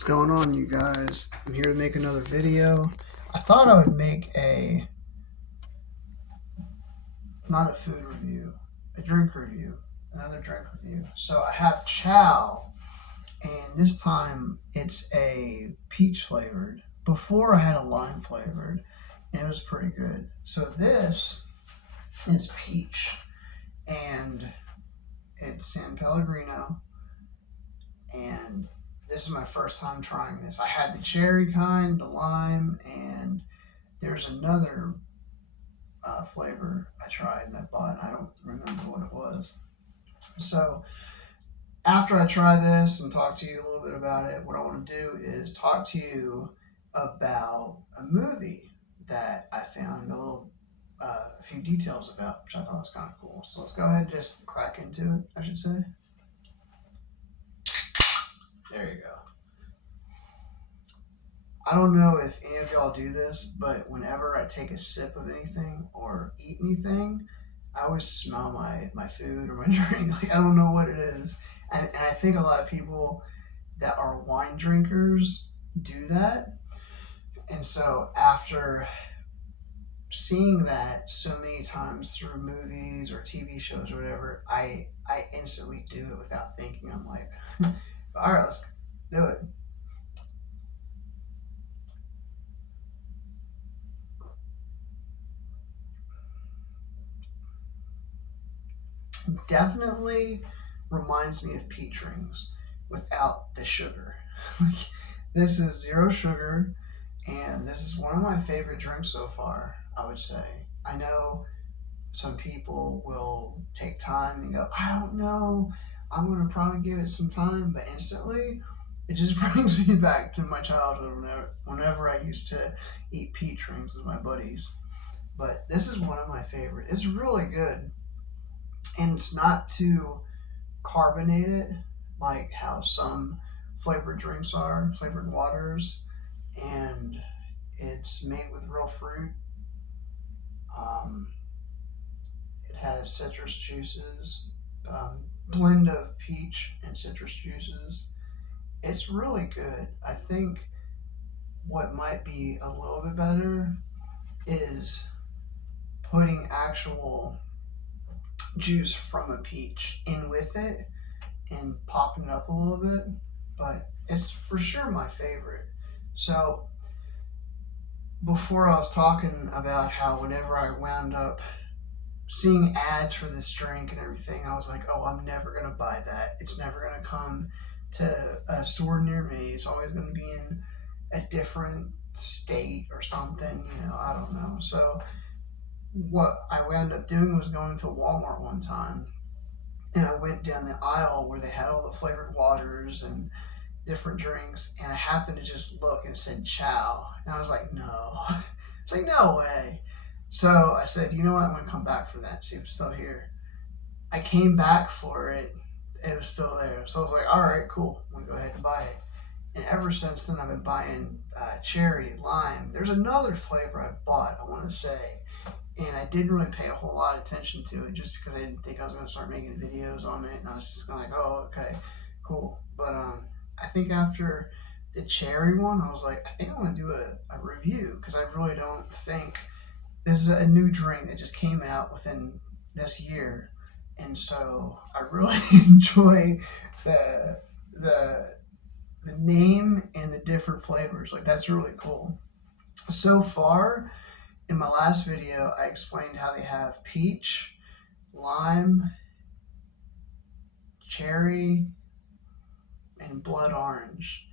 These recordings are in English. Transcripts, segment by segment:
What's going on, you guys? I'm here to make another video. I thought I would make not a food review, a drink review, another drink review. So I have ciao, and this time it's a peach flavored. Before I had a lime flavored, and it was pretty good. So this is peach, and it's San Pellegrino, and this is my first time trying this. I had the cherry kind, the lime, and there's another flavor I tried and I bought. I don't remember what it was. So after I try this and talk to you a little bit about it, what I want to do is talk to you about a movie that I found a few details about, which I thought was kind of cool. So let's go ahead and just crack into it, I should say. There you go. I don't know if any of y'all do this, but whenever I take a sip of anything or eat anything, I always smell my food or my drink. Like, I don't know what it is. And I think a lot of people that are wine drinkers do that. And so after seeing that so many times through movies or TV shows or whatever, I instantly do it without thinking. I'm like, all right, let's do it. Definitely reminds me of peach rings without the sugar. This is zero sugar, and this is one of my favorite drinks so far, I would say. I know some people will take time and go, I don't know, I'm going to probably give it some time, but instantly it just brings me back to my childhood whenever I used to eat peach rings with my buddies. But this is one of my favorite. It's really good, and it's not too carbonated like how some flavored drinks are, flavored waters, and it's made with real fruit. Um, it has citrus juices, blend of peach and citrus juices. It's really good. I think what might be a little bit better is putting actual juice from a peach in with it and popping it up a little bit, but it's for sure my favorite. So before I was talking about how whenever I wound up seeing ads for this drink and everything, I was like, oh, I'm never gonna buy that. It's never gonna come to a store near me. It's always gonna be in a different state or something, I don't know. So what I wound up doing was going to Walmart one time, and I went down the aisle where they had all the flavored waters and different drinks, and I happened to just look and it said ciao, and I was like, no. It's like, no way. So I said, you know what, I'm gonna come back for that, see if it's still here. I came back for it, it was still there. So I was like, all right, cool, I'm gonna go ahead and buy it. And ever since then I've been buying cherry, lime. There's another flavor I bought, I want to say, and I didn't really pay a whole lot of attention to it just because I didn't think I was going to start making videos on it, and I was just kind of like, oh, okay, cool. But I think after the cherry one, I was like, I think I want to do a review, because I really don't think this is a new drink that just came out within this year, and so I really enjoy the the the name and the different flavors. Like, that's really cool. So far, in my last video, I explained how they have peach, lime, cherry, and blood orange.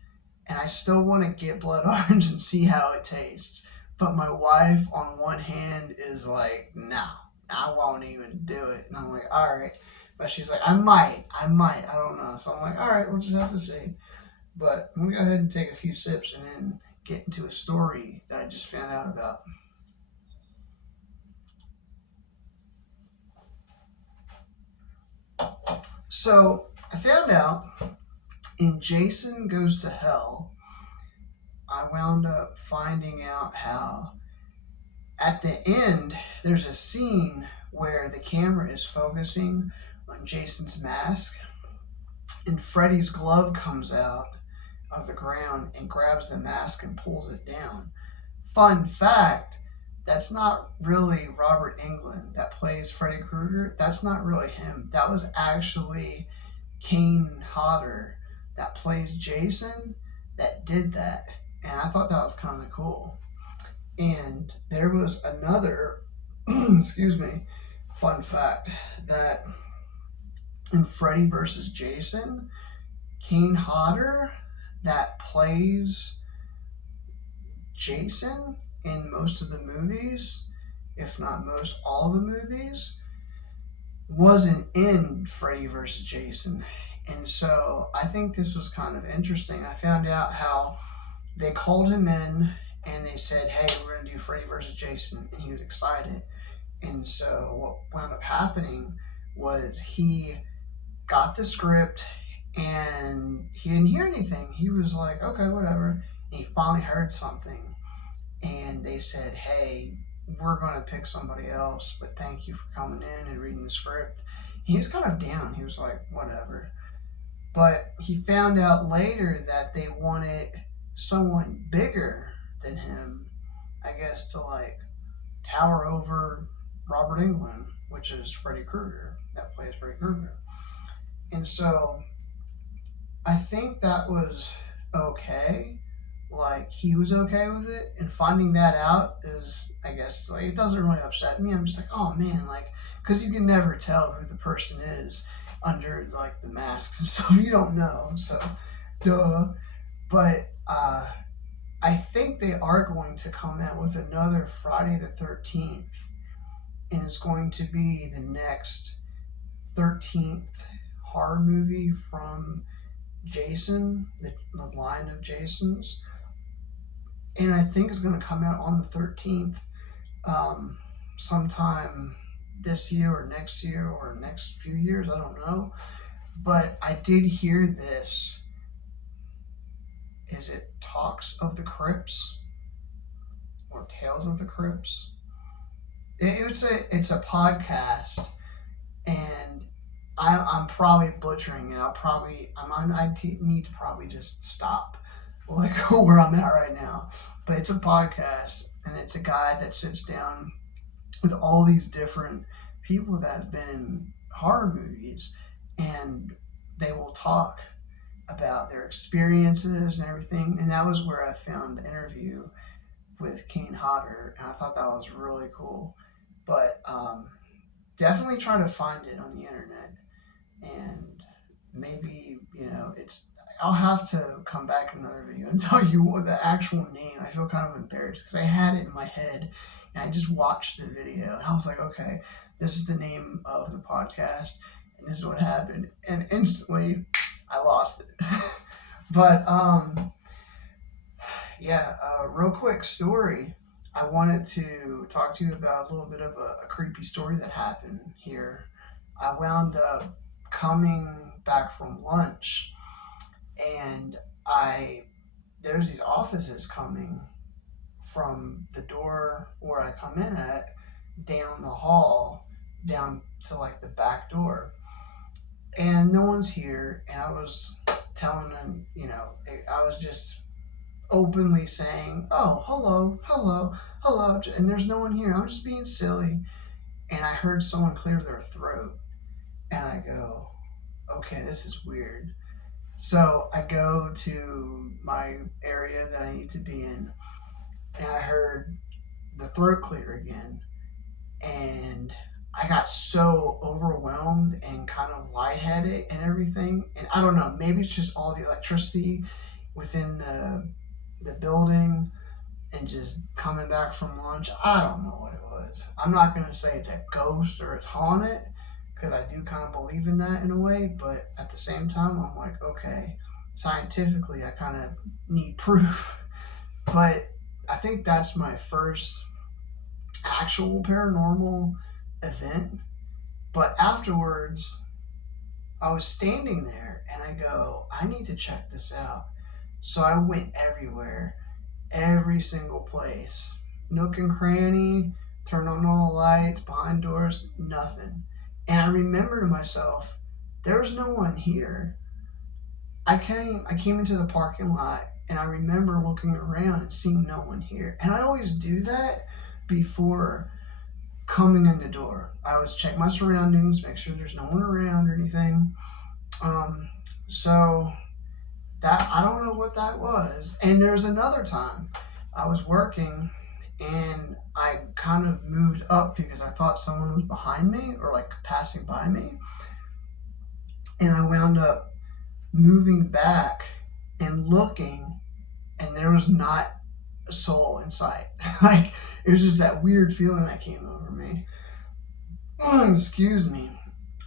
And I still want to get blood orange and see how it tastes. But my wife, on one hand, is like, no, I won't even do it. And I'm like, all right. But she's like, I might, I don't know. So I'm like, all right, we'll just have to see. But I'm going to go ahead and take a few sips and then get into a story that I just found out about. So I found out in Jason Goes to Hell, I wound up finding out how at the end there's a scene where the camera is focusing on Jason's mask and Freddy's glove comes out of the ground and grabs the mask and pulls it down. Fun fact, that's not really Robert Englund that plays Freddy Krueger. That's not really him. That was actually Kane Hodder that plays Jason that did that. And I thought that was kind of cool. And there was another, excuse me, fun fact that in Freddy versus Jason, Kane Hodder that plays Jason in most of the movies, if not most all the movies, wasn't in Freddy vs. Jason. And so I think this was kind of interesting. I found out how they called him in and they said, hey, we're going to do Freddy vs. Jason. And he was excited. And so what wound up happening was he got the script and he didn't hear anything. He was like, okay, whatever. And he finally heard something. And they said, hey, we're going to pick somebody else, but thank you for coming in and reading the script. He was kind of down. He was like, whatever. But he found out later that they wanted someone bigger than him, I guess, to like tower over Robert Englund, which is Freddy Krueger, that plays Freddy Krueger. And so I think that was okay. Like, he was okay with it, and finding that out is, I guess, like, it doesn't really upset me. I'm just like, oh man, like, because you can never tell who the person is under like the masks and stuff. You don't know, so duh. But I think they are going to come out with another Friday the 13th, and it's going to be the next 13th horror movie from Jason, the line of Jasons. And I think it's going to come out on the 13th, sometime this year or next few years. I don't know. But I did hear this. Is it Talks of the Crypts or Tales of the Crypts? It's a podcast, and I'm probably butchering it. I need to probably just stop, like where I'm at right now. But it's a podcast, and it's a guy that sits down with all these different people that have been in horror movies, and they will talk about their experiences and everything. And that was where I found the interview with Kane Hodder, and I thought that was really cool. But definitely try to find it on the internet, and maybe I'll have to come back in another video and tell you what the actual name. I feel kind of embarrassed because I had it in my head and I just watched the video and I was like, okay, this is the name of the podcast and this is what happened, and instantly I lost it. But real quick story. I wanted to talk to you about a little bit of a creepy story that happened here. I wound up coming back from lunch, and there's these offices coming from the door where I come in at down the hall down to like the back door, and no one's here. And I was telling them, I was just openly saying, oh, hello, hello, hello, and there's no one here. I'm just being silly. And I heard someone clear their throat, and I go, okay, this is weird. So I go to my area that I need to be in, and I heard the throat clear again, and I got so overwhelmed and kind of lightheaded and everything. And I don't know, maybe it's just all the electricity within the building and just coming back from lunch. I don't know what it was. I'm not going to say it's a ghost or it's haunted, because I do kind of believe in that in a way, but at the same time, I'm like, okay, scientifically, I kind of need proof. But I think that's my first actual paranormal event. But afterwards, I was standing there and I go, I need to check this out. So I went everywhere, every single place, nook and cranny, turned on all the lights, behind doors, nothing. And I remember to myself, there was no one here. I came into the parking lot, and I remember looking around and seeing no one here. And I always do that before coming in the door. I always check my surroundings, make sure there's no one around or anything. Um, so that I don't know what that was. And there's another time I was working and I kind of moved up because I thought someone was behind me or like passing by me. And I wound up moving back and looking, and there was not a soul in sight. Like, it was just that weird feeling that came over me. Excuse me.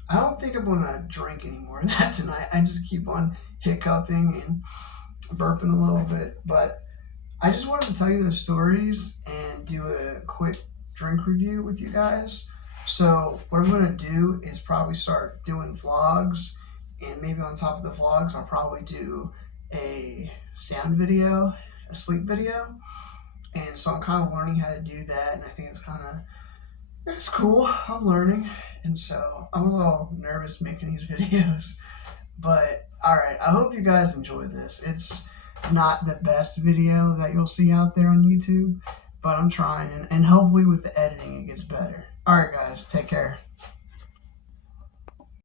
I don't think I'm gonna drink any more of that tonight. I just keep on hiccuping and burping a little bit. But I just wanted to tell you those stories and do a quick drink review with you guys. So what I'm gonna do is probably start doing vlogs, and maybe on top of the vlogs, I'll probably do a sound video, a sleep video. And so I'm kind of learning how to do that, and I think it's cool. I'm learning, and so I'm a little nervous making these videos. But all right, I hope you guys enjoy this. It's not the best video that you'll see out there on YouTube, but I'm trying, and hopefully with the editing it gets better. All right, guys, take care.